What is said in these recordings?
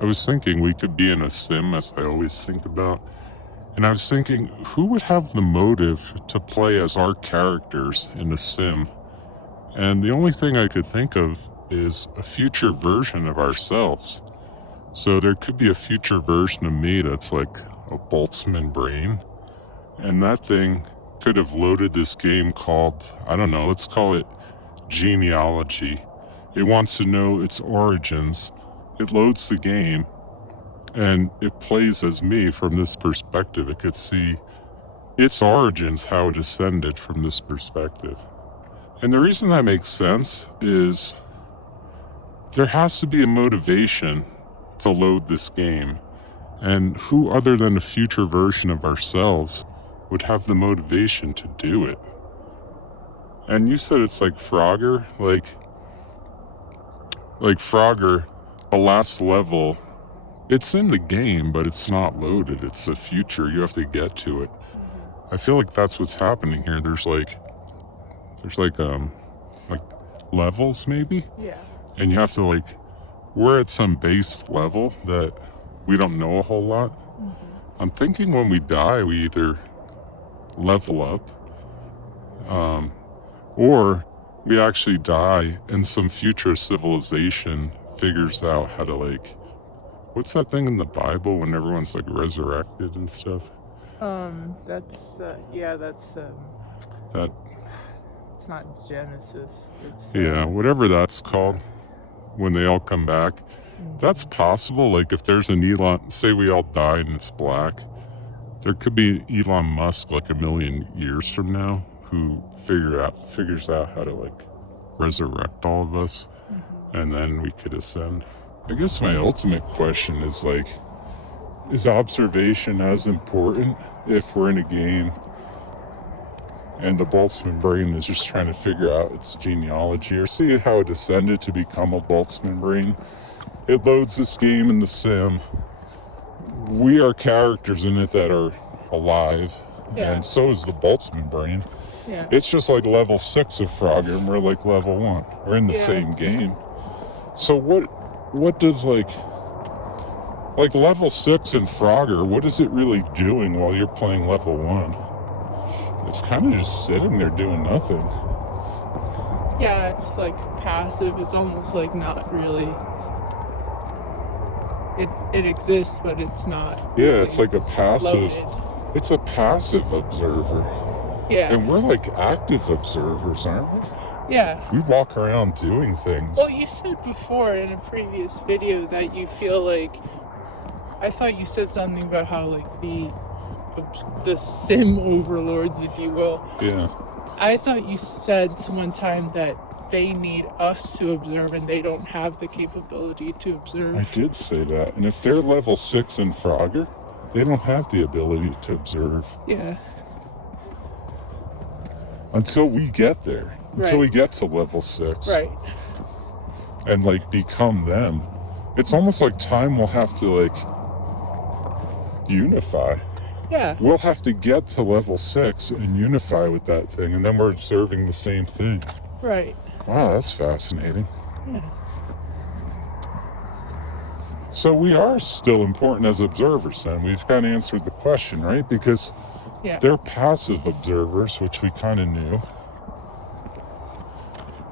I was thinking we could be in a sim, as I always think about. And I was thinking, who would have the motive to play as our characters in a sim? And the only thing I could think of is a future version of ourselves. So there could be a future version of me that's like a Boltzmann brain. And that thing could have loaded this game called, I don't know, let's call it genealogy. It wants to know its origins. It loads the game and it plays as me from this perspective. It could see its origins, how it ascended from this perspective. And the reason that makes sense is there has to be a motivation to load this game. And who other than a future version of ourselves would have the motivation to do it? And you said it's like Frogger, like Frogger, the last level, it's in the game, but it's not loaded. It's the future. You have to get to it. I feel like that's what's happening here. There's like levels maybe? Yeah. And you have to we're at some base level that we don't know a whole lot. Mm-hmm. I'm thinking when we die, we either level up, or we actually die and some future civilization figures out how to what's that thing in the Bible when everyone's resurrected and stuff? That's That, it's not Genesis. It's yeah, whatever that's called, when they all come back. mm-hmm. That's possible. If there's an Elon, say we all die and it's black, there could be Elon Musk a million years from now who figures out how to resurrect all of us, Mm-hmm. and then we could ascend. I guess my ultimate question is observation as important if we're in a game and the Boltzmann brain is just trying to figure out its genealogy or see how it ascended to become a Boltzmann brain? It loads this game in the sim. We are characters in it that are alive, Yeah. and so is the Boltzmann brain. Yeah. It's just level 6 of Frogger, and we're level 1. We're in the Yeah. same game. So what does level 6 in Frogger, what is it really doing while you're playing level 1? It's kind of just sitting there doing nothing. Yeah, it's passive. It's almost not really. It exists, but it's not. Yeah, really it's like a passive. loaded. It's a passive observer. Yeah. And we're active observers, aren't we? Yeah. We walk around doing things. Well, you said before in a previous video that you feel I thought you said something about how the sim overlords, if you will. Yeah. I thought you said one time that they need us to observe and they don't have the capability to observe. I did say that. And if they're level 6 in Frogger, they don't have the ability to observe. Yeah. Until we get there. Until Right. we get to level 6. Right. And become them. It's almost like time will have to unify. Yeah. We'll have to get to level 6 and unify with that thing, and then we're observing the same thing. Right. Wow, that's fascinating. Yeah. So we are still important as observers then. We've kind of answered the question, right? Because Yeah. they're passive observers, which we kind of knew.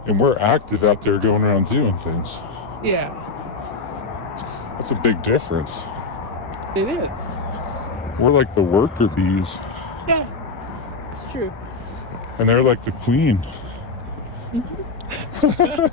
And we're active out there going around doing things. Yeah. That's a big difference. It is. We're like the worker bees, Yeah. It's true. and they're like the queen. Mm-hmm.